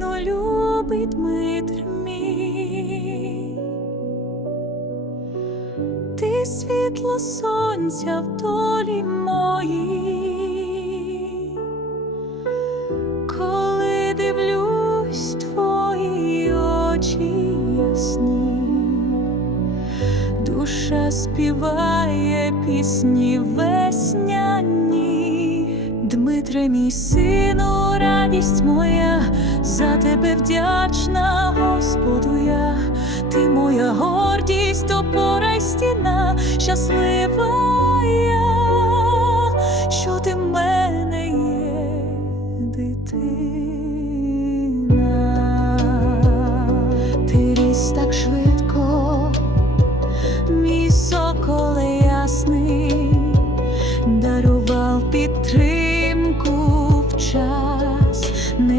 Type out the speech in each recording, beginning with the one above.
сину, любий Дмитр мій. Ти світло сонця в долі моїй, коли дивлюсь твої очі ясні, душа співає пісні весняні. Дмитре, мій сину, радість моя, за тебе вдячна, Господу я, ти моя гордість, опора й стіна, щаслива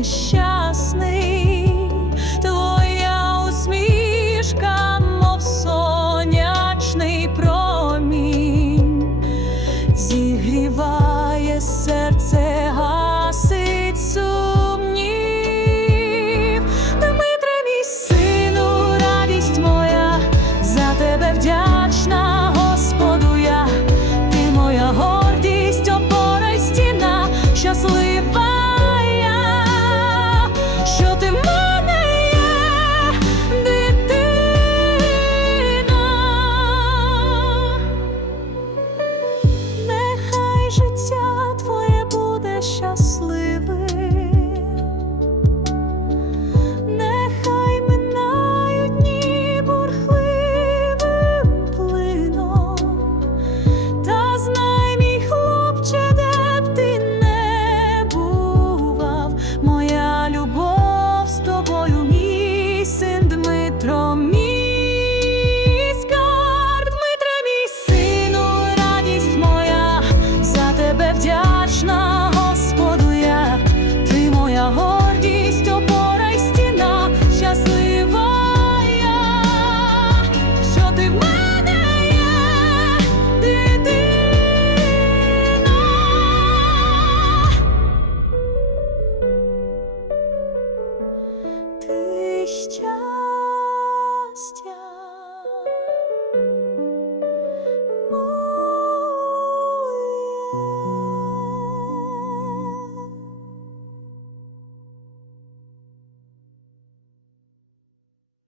show.